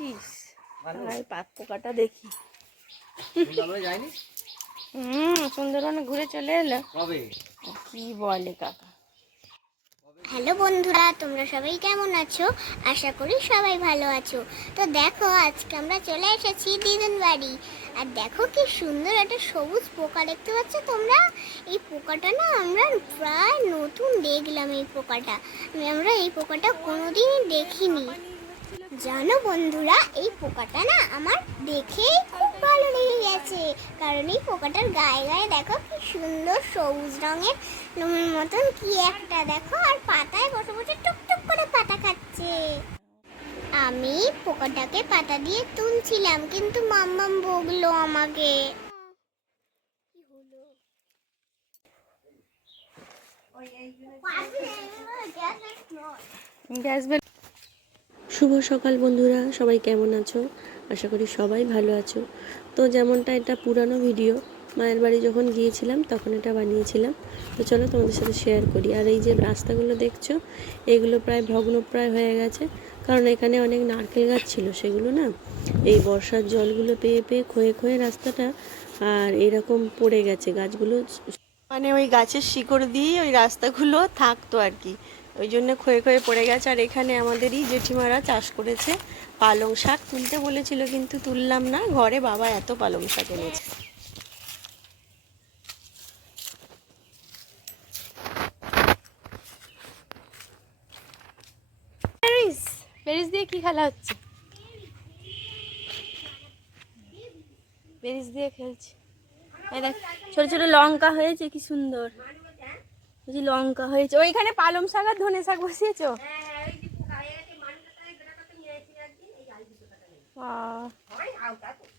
আছিস? পাত পোকাটা দেখি। সুন্দরবনে ঘুরে চলে এলো। কি বলে কাকা? হ্যালো বন্ধুরা, তোমরা সবাই কেমন আছো? আশা করি সবাই ভালো আছো। তো দেখো, আজকে আমরা চলে এসেছি দিদুন বাড়ি। আর দেখো কি সুন্দর একটা সবুজ পোকা দেখতে পাচ্ছ তোমরা? এই পোকাটা না আমরা প্রায় নতুন দেখলাম। আমরা এই পোকাটা কোনোদিনই দেখিনি। জানো বন্ধুরা, এই পোকাটা না আমার দেখেই খুব ভালো লেগে গেছে। কারণ এই পোকাটার গায়ে গায়ে দেখো কি সুন্দর সবুজ রঙের লোমের মতন কি একটা দেখো, আর পাতায় বসে বসে টুকটুক করে পাতা খাচ্ছে। আমি পোকাটাকে পাতা দিয়ে তুলছিলাম, কিন্তু মাম্মাম বকলো আমাকে। শুভ সকাল বন্ধুরা, সবাই কেমন আছো? আশা করি সবাই ভালো আছো। তো যেমনটা এটা পুরানো ভিডিও, মায়ের বাড়ি যখন গিয়েছিলাম তখন এটা বানিয়েছিলাম। তো চলো তোমাদের সাথে শেয়ার করি। আর এই যে রাস্তাগুলো দেখছো, এগুলো প্রায় ভগ্নপ্রায় হয়ে গেছে, কারণ এখানে অনেক নারকেল গাছ ছিল, সেগুলো না এই বর্ষার জলগুলো পেয়ে পেয়ে ক্ষয়ে ক্ষয়ে রাস্তাটা আর এরকম পড়ে গেছে গাছগুলো, মানে ওই গাছের শিকড় দিয়ে ওই রাস্তাগুলো থাকতো আর কি, ওই জন্য ক্ষয়ে ক্ষয়ে পড়ে গেছে। আর এখানে আমাদেরই জেঠিমারা চাষ করেছে পালং শাক, তুলতে বলেছিল কিন্তু তুললাম না, ঘরে বাবা এত পালং শাক এনেছে। বেরিস দিয়ে কি খেলা হচ্ছে? বেরিস দিয়ে খেলছে। এই দেখ ছোট ছোট লঙ্কা হয়েছে, কি সুন্দর লঙ্কা হয়েছে। ওইখানে পালং শাক আর ধনে শাক বসিয়েছো?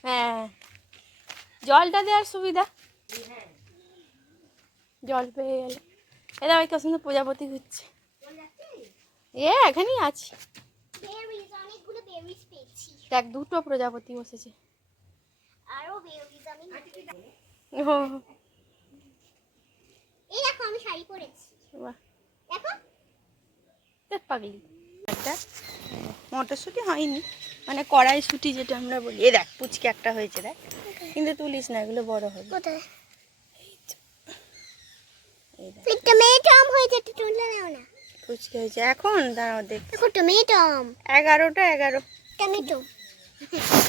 হ্যাঁ, জলটা দেওয়ার সুবিধা, জল পেয়ে গেলে। এরা ওই কত সুন্দর প্রজাপতি ঘুরছে। এখানেই আছি, দেখ দুটো প্রজাপতি বসেছে। আমি শাড়ি পরেছি, পাগলি। একটা মটরশুঁটি হয়নি, মানে কড়াইশুঁটি যেটা আমরা বলি। এ দেখ পুচকে একটা হয়েছে, দেখ, কিন্তু তুলিস না, এগুলো বড় হবে। কোথায়? পুচকে হয়েছে এখন, দাঁড়াও দেখ। টমেটো 11টা টমেটো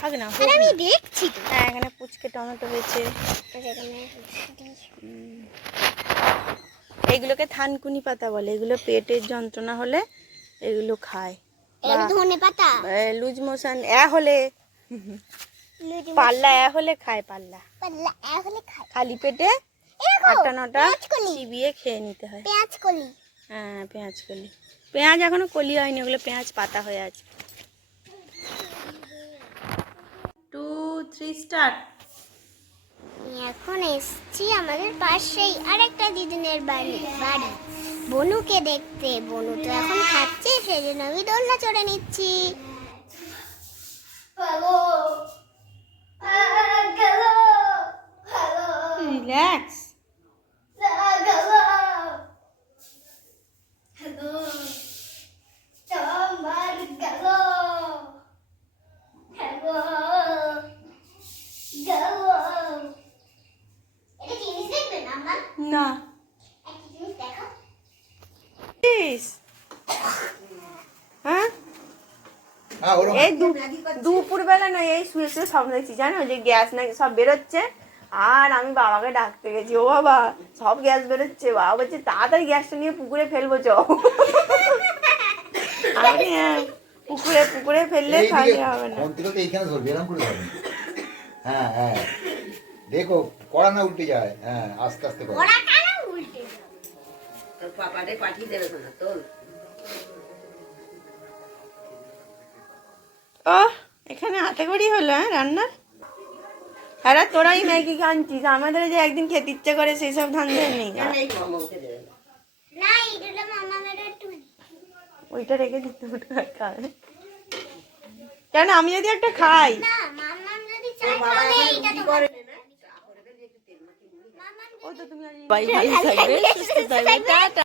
থাক না, আমি দেখছি। হ্যাঁ, এখানে পুচকে টমেটো হয়েছে। এইগুলোকে থানকুনি পাতা বলে, এগুলো পেটের যন্ত্রণা হলে এগুলো খায়। ধনে পাতা, লুজ মোশন হলে, পাল্লা হলে খায়, পাল্লা হলে খায়। খালি পেটে 8টা-9টা চিবিয়ে খেয়ে নিতে হয়। পেঁয়াজ কলি, হ্যাঁ পেঁয়াজ কলি। পেঁয়াজ এখনো কলি হয়নি, ওগুলো পেঁয়াজ পাতা হয়ে আছে। 2, 3 স্টার্ট। এখন এসছি আমাদের পাশেই আরেকটা দিদিনের বাড়ি বনুকে দেখতে। বনু তো এখন খাচ্ছে, সেই জন্য আমি দোলনা চড়ে নিচ্ছি। রিল্যাক্স। না হ্যাঁ, এই দুপুর বেলা নয়, এই শুয়ে শুয়ে স্বপ্ন দেখছি জানো, যে গ্যাস নাকি সব বেরোচ্ছে। আর আমি বাবাকে ডাকতে গেছি, ও বাবা সব গ্যাস বেরোচ্ছে। বাবা বলছে তাড়াতাড়ি গ্যাসটা নিয়ে পুকুরে ফেলবো চ। আমি পুকুরে ফেললে খাওয়া হবে না। এইখানে ধরবি, এরকম করে ধরবি। হ্যাঁ হ্যাঁ, দেখো কড়া না উল্টে যায়। হ্যাঁ, আস্তে আস্তে করো। পাপারে পাঠিয়ে দেবে না তোর। ও এখানে হাতে করি হলো রান্নার। আরে তোরাই ম্যাগি আনছিস, আমাদের যে একদিন খেতে ইচ্ছে করে সেই সব ধান্দা নেই। ওইটা রেখে দিতে হবে, কেন আমি যদি একটা খাই। ও তো তুমি ভালো থাকবে, সুস্থ থাকবে, টাটা।